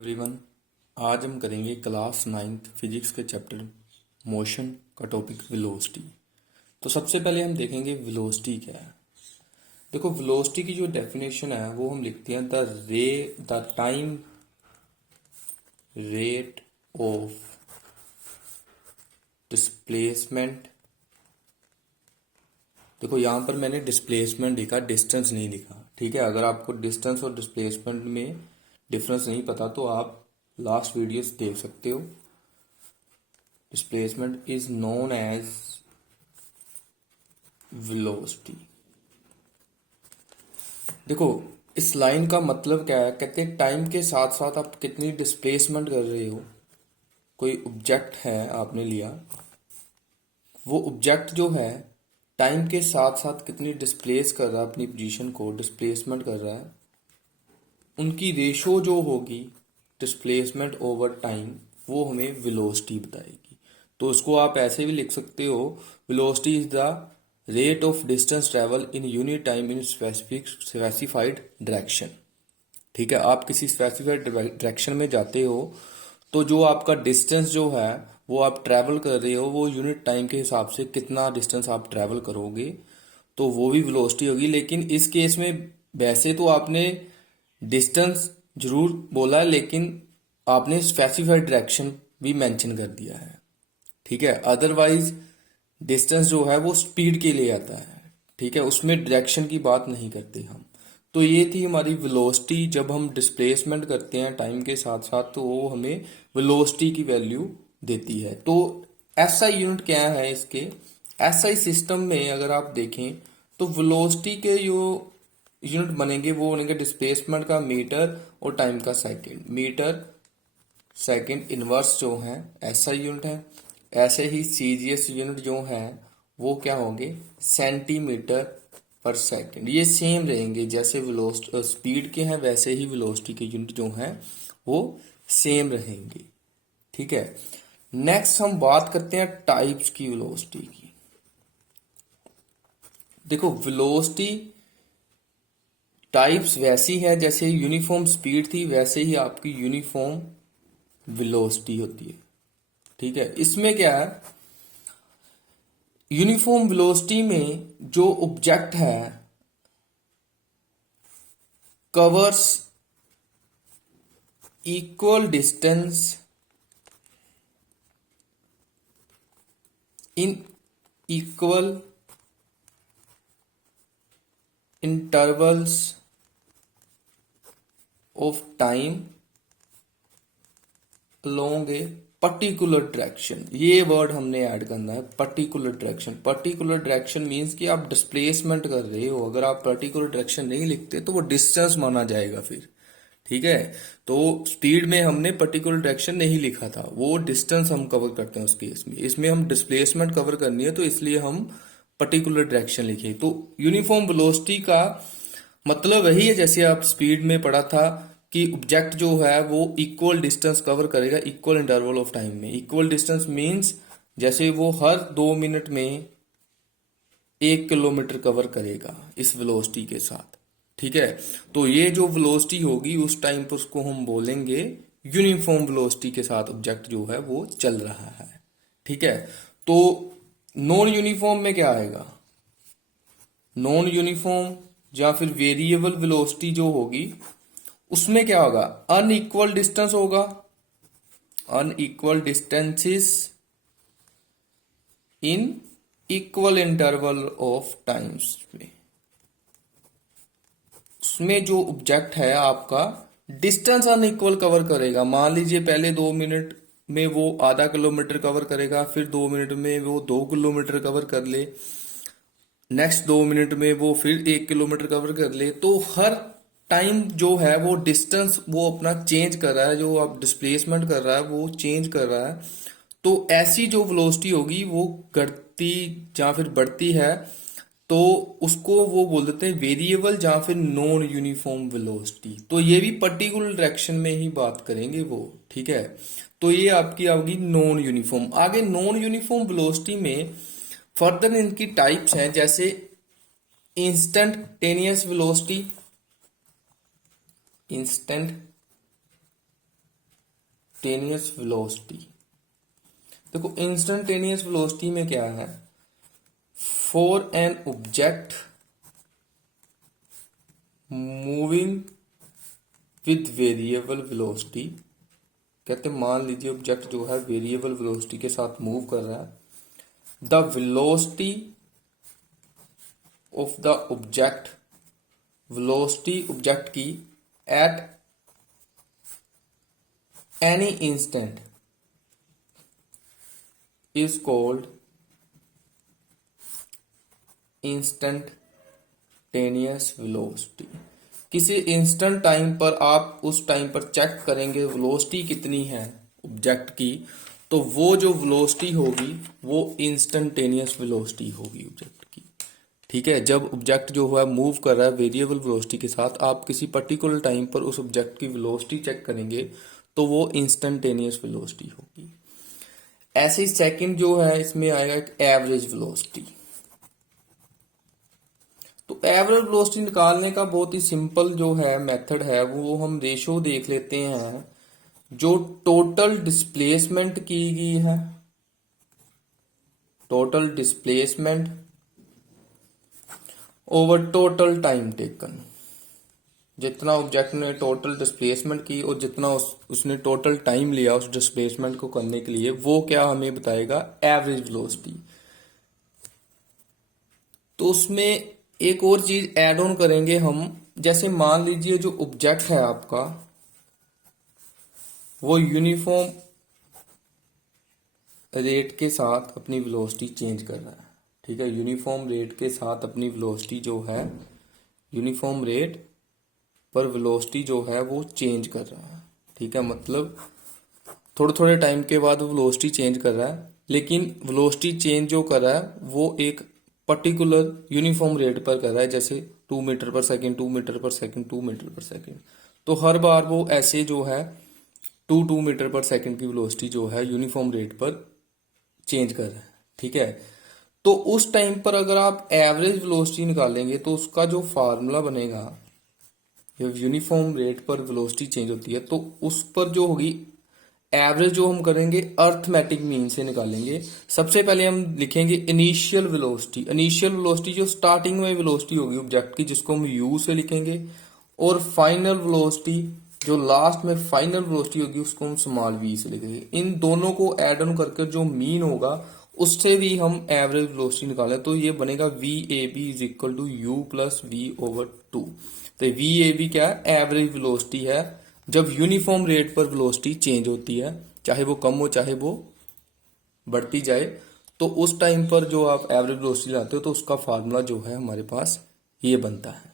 Everyone, आज हम करेंगे क्लास 9th फिजिक्स के चैप्टर मोशन का टॉपिक वेलोसिटी। तो सबसे पहले हम देखेंगे वेलोसिटी क्या है। देखो, वेलोसिटी की जो डेफिनेशन है वो हम लिखते हैं the time rate of displacement. देखो, यहाँ पर मैंने डिस्प्लेसमेंट लिखा, डिस्टेंस नहीं लिखा। ठीक है, अगर आपको डिस्टेंस और डिस्प्लेसमेंट में डिफरेंस नहीं पता तो आप लास्ट वीडियोस देख सकते हो। Displacement is known as velocity. देखो, इस लाइन का मतलब क्या है, कहते हैं टाइम के साथ साथ आप कितनी डिस्प्लेसमेंट कर रहे हो। कोई ऑब्जेक्ट है आपने लिया, वो ऑब्जेक्ट जो है टाइम के साथ साथ कितनी डिस्प्लेस कर रहा है, अपनी पोजीशन को डिस्प्लेसमेंट कर रहा है, उनकी रेशो जो होगी डिस्प्लेसमेंट ओवर टाइम, वो हमें वेलोसिटी बताएगी। तो उसको आप ऐसे भी लिख सकते हो, velocity is the rate of distance travel in unit time in specified direction. ठीक है, आप किसी स्पेसिफाइड डायरेक्शन में जाते हो तो जो आपका डिस्टेंस जो है वो आप ट्रैवल कर रहे हो, वो यूनिट टाइम के हिसाब से कितना डिस्टेंस आप ट्रैवल करोगे तो वो भी वेलोसिटी होगी। लेकिन इस केस में वैसे तो आपने डिस्टेंस जरूर बोला है, लेकिन आपने स्पेसिफाइड डायरेक्शन भी मेंशन कर दिया है। ठीक है, अदरवाइज डिस्टेंस जो है वो स्पीड के लिए आता है। ठीक है, उसमें डायरेक्शन की बात नहीं करते हम। तो ये थी हमारी वेलोसिटी। जब हम डिस्प्लेसमेंट करते हैं टाइम के साथ साथ तो वो हमें वेलोसिटी की वैल्यू देती है। तो एसआई यूनिट क्या है इसके, एसआई सिस्टम में अगर आप देखें तो वेलोसिटी के जो यूनिट बनेंगे वो बनेंगे डिस्प्लेसमेंट का मीटर और टाइम का सेकंड। मीटर सेकंड इनवर्स जो है एसआई यूनिट है। ऐसे ही सीजीएस यूनिट जो है वो क्या होंगे, सेंटीमीटर पर सेकंड। ये सेम रहेंगे, जैसे वेलोसिटी स्पीड के हैं वैसे ही वेलोसिटी के यूनिट जो हैं वो सेम रहेंगे। ठीक है, नेक्स्ट हम बात करते हैं टाइप्स की वेलोसिटी की। देखो, वेलोसिटी टाइप्स वैसी है जैसे यूनिफॉर्म स्पीड थी वैसे ही आपकी यूनिफॉर्म वेलोसिटी होती है। ठीक है, इसमें क्या है, यूनिफॉर्म वेलोसिटी में जो ऑब्जेक्ट है covers equal distance in equal intervals of time along a particular direction. ये वर्ड हमने ऐड करना है, particular direction. Particular direction means कि आप डिस्प्लेसमेंट कर रहे हो। अगर आप पर्टिकुलर डायरेक्शन नहीं लिखते तो वो डिस्टेंस माना जाएगा फिर। ठीक है, तो स्पीड में हमने पर्टिकुलर डायरेक्शन नहीं लिखा था, वो डिस्टेंस हम कवर करते हैं उस केस में। इसमें हम डिस्प्लेसमेंट कवर करनी है तो इसलिए हम पर्टिकुलर डायरेक्शन लिखे। तो यूनिफॉर्म वेलोसिटी का मतलब वही है जैसे आप स्पीड में पढ़ा था कि ऑब्जेक्ट जो है वो इक्वल डिस्टेंस कवर करेगा इक्वल इंटरवल ऑफ टाइम में। इक्वल डिस्टेंस मींस जैसे वो हर 2 मिनट में 1 किलोमीटर कवर करेगा इस वेलोसिटी के साथ। ठीक है, तो ये जो वेलोसिटी होगी उस टाइम पर उसको हम बोलेंगे यूनिफॉर्म वेलोसिटी के साथ ऑब्जेक्ट जो है वो चल रहा है। ठीक है, तो नॉन यूनिफॉर्म में क्या आएगा, नॉन यूनिफॉर्म या फिर वेरिएबल वेलोसिटी जो होगी उसमें क्या होगा, अनइक्वल डिस्टेंस होगा, unequal distances in equal interval of times में। उसमें जो ऑब्जेक्ट है आपका डिस्टेंस अनइक्वल कवर करेगा। मान लीजिए पहले 2 मिनट में वो आधा किलोमीटर कवर करेगा, फिर 2 मिनट में वो 2 किलोमीटर कवर कर ले, नेक्स्ट 2 मिनट में वो फिर 1 किलोमीटर कवर कर ले। तो हर टाइम जो है वो डिस्टेंस वो अपना चेंज कर रहा है, जो आप डिस्प्लेसमेंट कर रहा है वो चेंज कर रहा है। तो ऐसी जो वेलोसिटी होगी वो घटती या फिर बढ़ती है तो उसको वो बोल देते हैं वेरिएबल या फिर नॉन यूनिफॉर्म वेलोसिटी। तो ये भी पर्टिकुलर डायरेक्शन में ही बात करेंगे वो। ठीक है, तो ये आपकी होगी नॉन यूनिफॉर्म। आगे नॉन यूनिफॉर्म वेलोसिटी में फर्दर इनकी टाइप्स हैं, जैसे instantaneous velocity, instantaneous instantaneous velocity. देखो इंस्टेंटेनियस वेलोसिटी में क्या है, for an object moving with variable velocity, कहते हैं मान लीजिए ऑब्जेक्ट जो है वेरिएबल वेलोसिटी के साथ मूव कर रहा है, the velocity of the object, velocity object की at any instant is called instantaneous velocity. किसी इंस्टेंट टाइम पर आप उस टाइम पर चेक करेंगे वेलोसिटी कितनी है ऑब्जेक्ट की, तो वो जो वेलोसिटी होगी वो इंस्टेंटेनियस वेलोसिटी होगी ऑब्जेक्ट की। ठीक है, जब ऑब्जेक्ट जो है मूव कर रहा है वेरिएबल वेलोसिटी के साथ, आप किसी पर्टिकुलर टाइम पर उस ऑब्जेक्ट की वेलोसिटी चेक करेंगे तो वो इंस्टेंटेनियस वेलोसिटी होगी। ऐसे ही सेकंड जो है इसमें आएगा एक एवरेज वेलोसिटी। तो एवरेज वेलोसिटी निकालने का बहुत ही सिंपल जो है मेथड है, वो हम रेशो देख लेते हैं जो टोटल डिस्प्लेसमेंट की गई है, total displacement over total time taken. जितना ऑब्जेक्ट ने टोटल डिस्प्लेसमेंट की और जितना उसने टोटल टाइम लिया उस डिस्प्लेसमेंट को करने के लिए, वो क्या हमें बताएगा, एवरेज वेलोसिटी। तो उसमें एक और चीज ऐड ऑन करेंगे हम, जैसे मान लीजिए जो ऑब्जेक्ट है आपका वो यूनिफॉर्म रेट के साथ अपनी वेलोसिटी चेंज कर रहा है। ठीक है, यूनिफॉर्म रेट के साथ अपनी वेलोसिटी जो है, यूनिफॉर्म रेट पर वेलोसिटी जो है वो चेंज कर रहा है। ठीक है, मतलब थोड़े थोड़े टाइम के बाद वो वेलोसिटी चेंज कर रहा है, लेकिन वेलोसिटी चेंज जो कर रहा है वो एक पर्टिकुलर यूनिफॉर्म रेट पर कर रहा है, जैसे 2 मीटर पर सेकेंड, 2 मीटर पर सेकेंड, 2 मीटर पर सेकेंड। तो हर बार वो ऐसे जो है 2 मीटर पर सेकेंड की वेलोसिटी जो है यूनिफॉर्म रेट पर चेंज कर रहा है। ठीक है, तो उस टाइम पर अगर आप एवरेज वेलोसिटी निकालेंगे तो उसका जो फार्मूला बनेगा, जब यूनिफॉर्म रेट पर वेलोसिटी चेंज होती है तो उस पर जो होगी एवरेज, जो हम करेंगे अर्थमेटिक मीन से निकालेंगे। सबसे पहले हम लिखेंगे इनिशियल वेलोसिटी। इनिशियल वेलोसिटी जो स्टार्टिंग में वेलोसिटी होगी ऑब्जेक्ट की, जिसको हम यू से लिखेंगे, और फाइनल वेलोसिटी जो लास्ट में फाइनल वेलोसिटी होगी उसको हम स्मॉल वी से लिखेंगे। इन दोनों को ऐड ऑन करके जो मीन होगा उससे भी हम एवरेज वेलोसिटी निकालें तो ये बनेगा V A B is equal to U plus V over 2। तो वी ए बी क्या है, एवरेज वेलोसिटी है जब यूनिफॉर्म रेट पर वेलोसिटी चेंज होती है, चाहे वो कम हो चाहे वो बढ़ती जाए। तो उस टाइम पर जो आप एवरेज वेलोसिटी लाते हो तो उसका फार्मूला जो है हमारे पास ये बनता है।